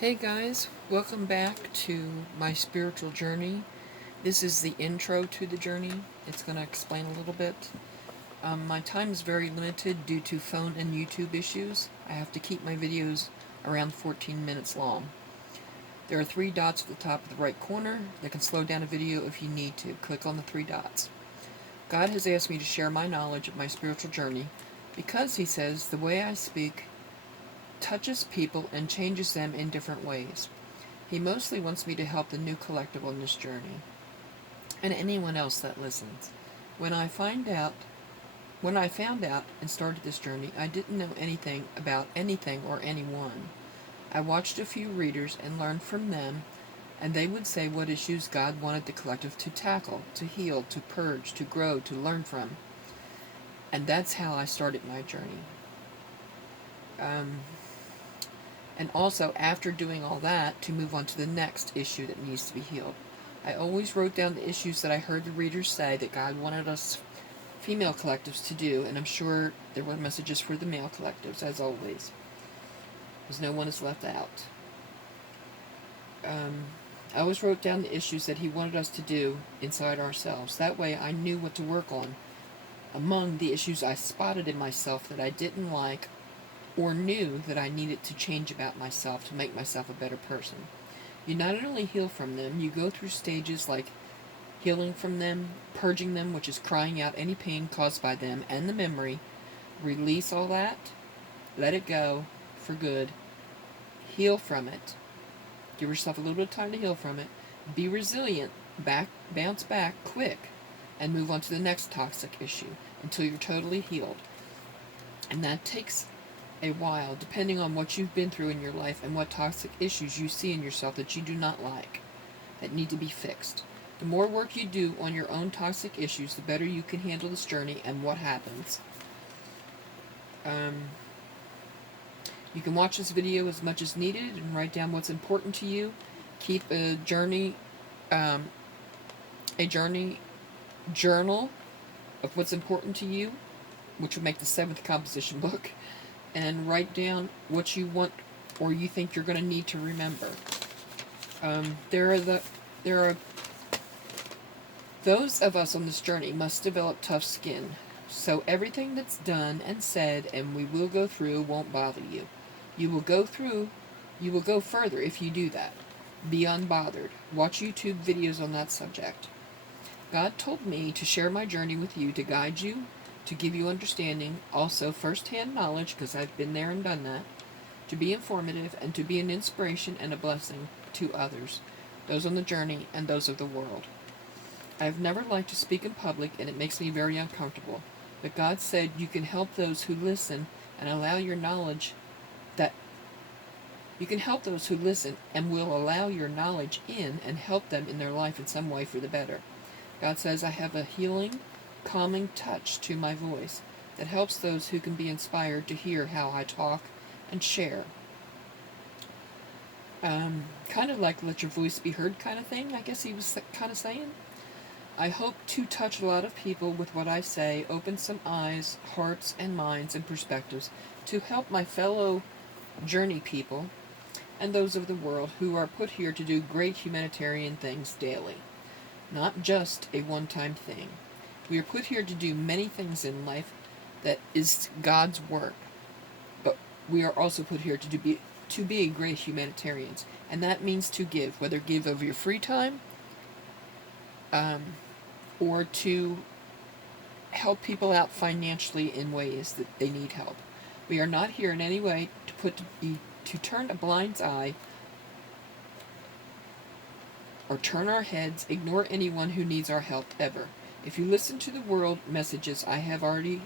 Hey guys, welcome back to my spiritual journey. This is the intro to the journey. It's going to explain a little bit. My time is very limited due to phone and YouTube issues. I have to keep my videos around 14 minutes long. There are three dots at the top of the right corner that can slow down a video if you need to. Click on the three dots. God has asked me to share my knowledge of my spiritual journey because he says the way I speak touches people and changes them in different ways. He mostly wants me to help the new collective on this journey, and anyone else that listens. When I find out, when I found out and started this journey, I didn't know anything about anything or anyone. I watched a few readers and learned from them, and they would say what issues God wanted the collective to tackle, to heal, to purge, to grow, to learn from. And that's how I started my journey. And also, after doing all that, to move on to the next issue that needs to be healed. I always wrote down the issues that I heard the readers say that God wanted us female collectives to do, and I'm sure there were messages for the male collectives, as always, because no one is left out. I always wrote down the issues that he wanted us to do inside ourselves. That way I knew what to work on. Among the issues I spotted in myself that I didn't like or knew that I needed to change about myself to make myself a better person. You not only heal from them, you go through stages like healing from them, purging them, which is crying out any pain caused by them and the memory, release all that, let it go for good, heal from it, give yourself a little bit of time to heal from it, be resilient, bounce back quick, and move on to the next toxic issue until you're totally healed. And that takes a while, depending on what you've been through in your life and what toxic issues you see in yourself that you do not like, that need to be fixed. The more work you do on your own toxic issues, the better you can handle this journey and what happens. You can watch this video as much as needed and write down what's important to you. Keep a journey journal of what's important to you, which would make the 7th composition book, and write down what you want or you think you're going to need to remember. There are those of us on this journey must develop tough skin, so everything that's done and said and we will go through won't bother you. You will go further if you do that. Be unbothered. Watch YouTube videos on that subject. God told me to share my journey with you to guide you, to give you understanding, also first-hand knowledge, because I've been there and done that, to be informative, and to be an inspiration and a blessing to others, those on the journey and those of the world. I have never liked to speak in public, and it makes me very uncomfortable, but God said you can help those who listen and allow your knowledge that you can help those who listen and will allow your knowledge in and help them in their life in some way for the better. God says I have a healing, calming touch to my voice that helps those who can be inspired to hear how I talk and share. Kind of like let your voice be heard kind of thing, I guess he was kind of saying. I hope to touch a lot of people with what I say, open some eyes, hearts, and minds and perspectives to help my fellow journey people and those of the world who are put here to do great humanitarian things daily. Not just a one-time thing. We are put here to do many things in life that is God's work, but we are also put here to be great humanitarians, and that means to give, whether give of your free time, or to help people out financially in ways that they need help. We are not here in any way to turn a blind eye or turn our heads, ignore anyone who needs our help ever. If you listen to the world messages I have already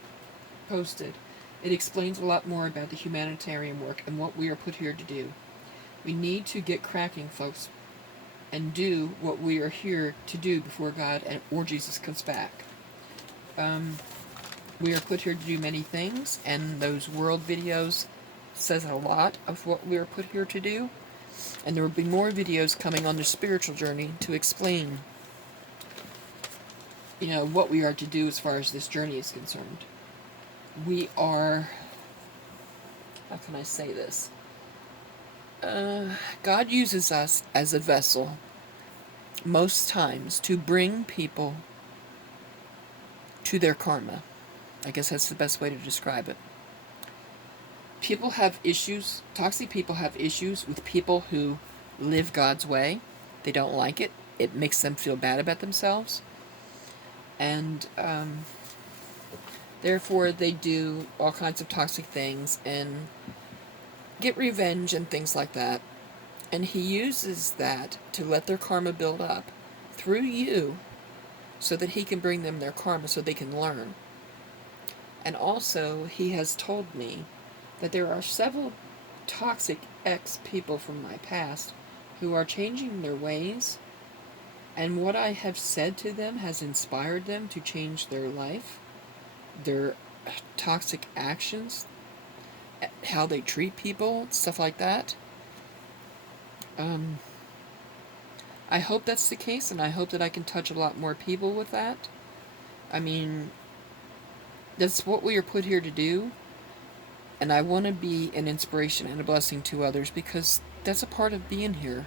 posted, it explains a lot more about the humanitarian work and what we are put here to do. We need to get cracking, folks, and do what we are here to do before God or Jesus comes back. We are put here to do many things, and those world videos says a lot of what we are put here to do. And there will be more videos coming on the spiritual journey to explain, what we are to do as far as this journey is concerned. We are, how can I say this? God uses us as a vessel most times to bring people to their karma. I guess that's the best way to describe it. People have issues, toxic people have issues with people who live God's way. They don't like it. It makes them feel bad about themselves. And therefore, they do all kinds of toxic things and get revenge and things like that. And he uses that to let their karma build up through you so that he can bring them their karma so they can learn. And also, he has told me that there are several toxic ex-people from my past who are changing their ways, and what I have said to them has inspired them to change their life, their toxic actions, how they treat people, stuff like that. I hope that's the case, and I hope that I can touch a lot more people with that. I mean, that's what we are put here to do, and I want to be an inspiration and a blessing to others because that's a part of being here.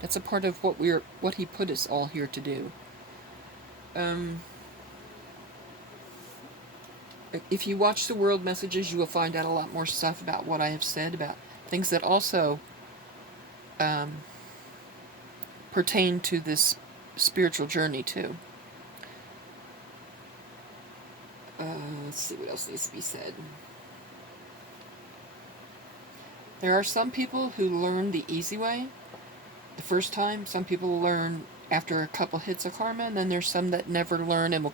That's a part of what he put us all here to do. If you watch the world messages, you will find out a lot more stuff about what I have said, about things that also pertain to this spiritual journey too. Let's see what else needs to be said. There are some people who learn the easy way the first time. Some people learn after a couple hits of karma, and then there's some that never learn and will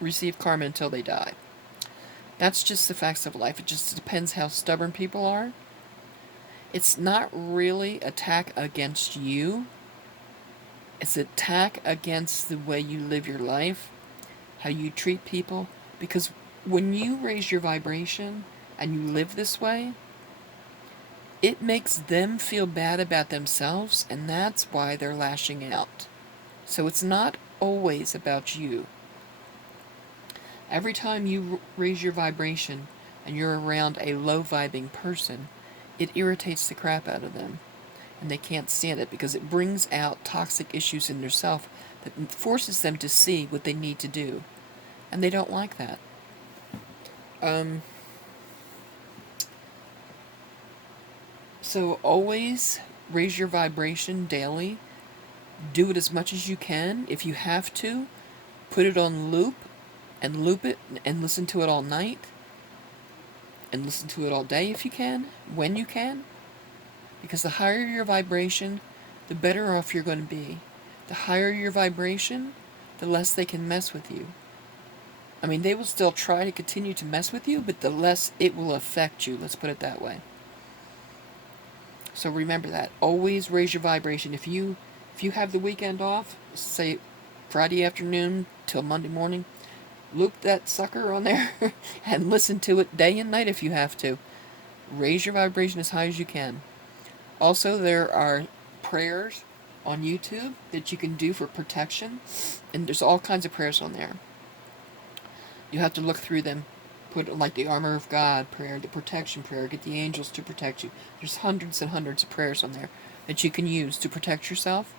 receive karma until they die. That's just the facts of life. It just depends how stubborn people are. It's not really attack against you. It's attack against the way you live your life, how you treat people. Because when you raise your vibration and you live this way, it makes them feel bad about themselves, and that's why they're lashing out. So it's not always about you. Every time you raise your vibration and you're around a low-vibing person, it irritates the crap out of them. And they can't stand it because it brings out toxic issues in themselves that forces them to see what they need to do. And they don't like that. So always raise your vibration daily. Do it as much as you can. If you have to, put it on loop and loop it and listen to it all night. And listen to it all day if you can, when you can. Because the higher your vibration, the better off you're going to be. The higher your vibration, the less they can mess with you. I mean, they will still try to continue to mess with you, but the less it will affect you. Let's put it that way. So remember that. Always raise your vibration. If you have the weekend off, say Friday afternoon till Monday morning, loop that sucker on there and listen to it day and night if you have to. Raise your vibration as high as you can. Also, there are prayers on YouTube that you can do for protection, and there's all kinds of prayers on there. You have to look through them. Put like the armor of God prayer, the protection prayer, get the angels to protect you. There's hundreds and hundreds of prayers on there that you can use to protect yourself.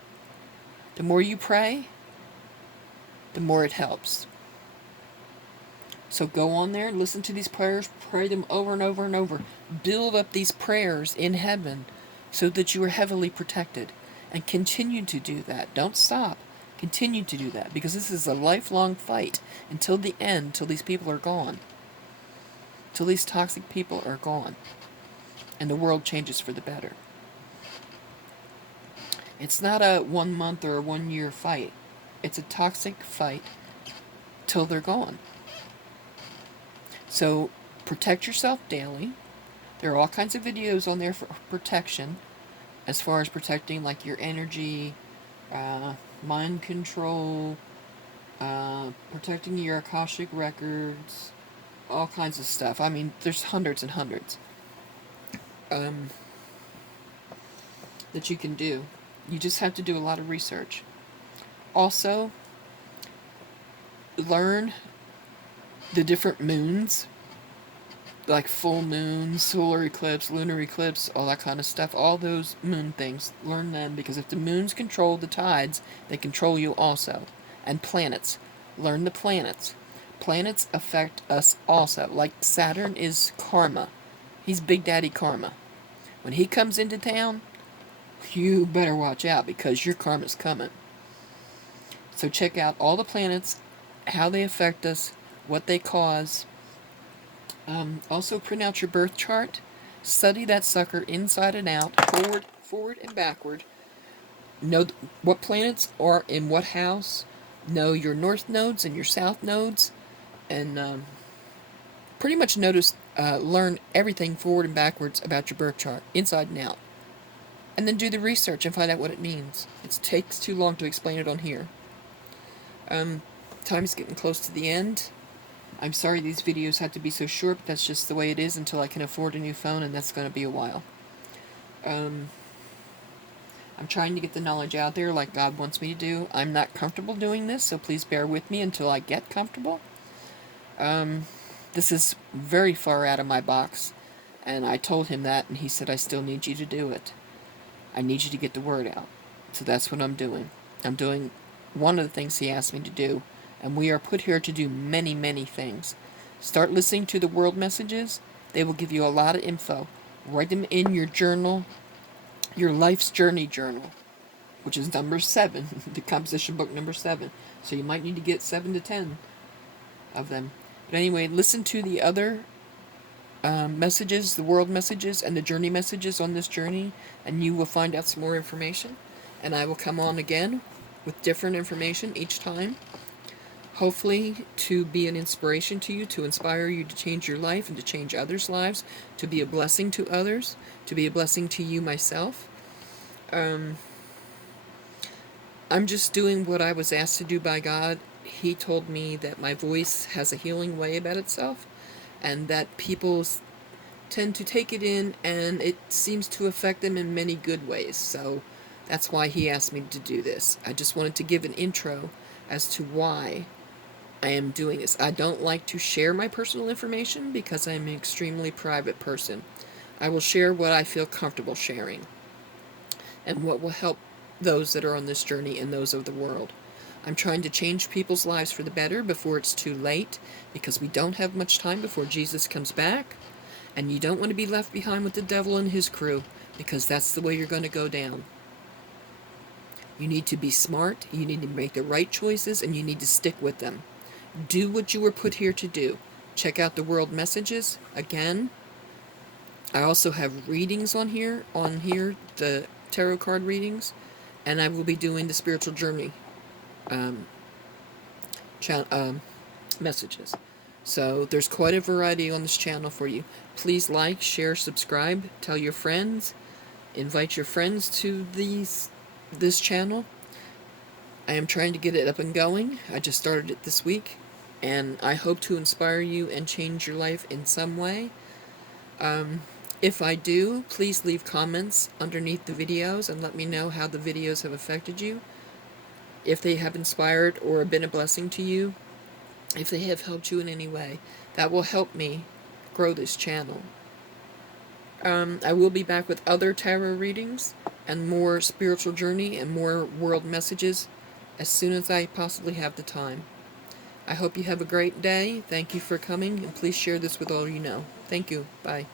The more you pray, the more it helps. So go on there, listen to these prayers, pray them over and over and over. Build up these prayers in heaven so that you are heavily protected. And continue to do that. Don't stop. Continue to do that, because this is a lifelong fight until the end, till these people are gone. Till these toxic people are gone. And the world changes for the better. It's not a 1 month or a 1 year fight. It's a toxic fight till they're gone. So protect yourself daily. There are all kinds of videos on there for protection, as far as protecting like your energy, mind control, protecting your Akashic records, all kinds of stuff. I mean, there's hundreds and hundreds that you can do. You just have to do a lot of research. Also, learn the different moons, like full moon, solar eclipse, lunar eclipse, all that kind of stuff, all those moon things, learn them, because if the moons control the tides, they control you also. And planets. Learn the planets. Planets affect us also. Like Saturn is karma. He's Big Daddy Karma. When he comes into town, you better watch out because your karma's coming. So check out all the planets, how they affect us, what they cause. Also print out your birth chart. Study that sucker inside and out, forward and backward. Know what planets are in what house. Know your north nodes and your south nodes. And pretty much learn everything forward and backwards about your birth chart, inside and out. And then do the research and find out what it means. It takes too long to explain it on here. Time's getting close to the end. I'm sorry these videos have to be so short, but that's just the way it is until I can afford a new phone, and that's going to be a while. I'm trying to get the knowledge out there like God wants me to do. I'm not comfortable doing this, so please bear with me until I get comfortable. This is very far out of my box, and I told him that, and he said, I still need you to do it. I need you to get the word out. So that's what I'm doing. I'm doing one of the things he asked me to do, and we are put here to do many, many things. Start listening to the world messages. They will give you a lot of info. Write them in your journal, your life's journey journal, which is number 7, the composition book number 7. So you might need to get 7 to 10 of them. But anyway, listen to the other messages, the world messages, and the journey messages on this journey, and you will find out some more information. And I will come on again with different information each time. Hopefully to be an inspiration to you, to inspire you to change your life and to change others' lives, to be a blessing to others, to be a blessing to you myself. I'm just doing what I was asked to do by God. He told me that my voice has a healing way about itself, and that people tend to take it in, and it seems to affect them in many good ways. So that's why he asked me to do this. I just wanted to give an intro as to why I am doing this. I don't like to share my personal information because I'm an extremely private person. I will share what I feel comfortable sharing and what will help those that are on this journey and those of the world. I'm trying to change people's lives for the better before it's too late, because we don't have much time before Jesus comes back, and you don't want to be left behind with the devil and his crew, because that's the way you're going to go down. You need to be smart, you need to make the right choices, and you need to stick with them. Do what you were put here to do. Check out the world messages. Again, I also have readings on here, the tarot card readings, and I will be doing the spiritual journey messages. So there's quite a variety on this channel for you. Please like, share, subscribe, tell your friends, invite your friends to this channel. I am trying to get it up and going. I just started it this week, and I hope to inspire you and change your life in some way. If I do, please leave comments underneath the videos and let me know how the videos have affected you, if they have inspired or been a blessing to you, if they have helped you in any way. That will help me grow this channel. I will be back with other tarot readings and more spiritual journey and more world messages as soon as I possibly have the time. I hope you have a great day. Thank you for coming, and please share this with all you know. Thank you. Bye.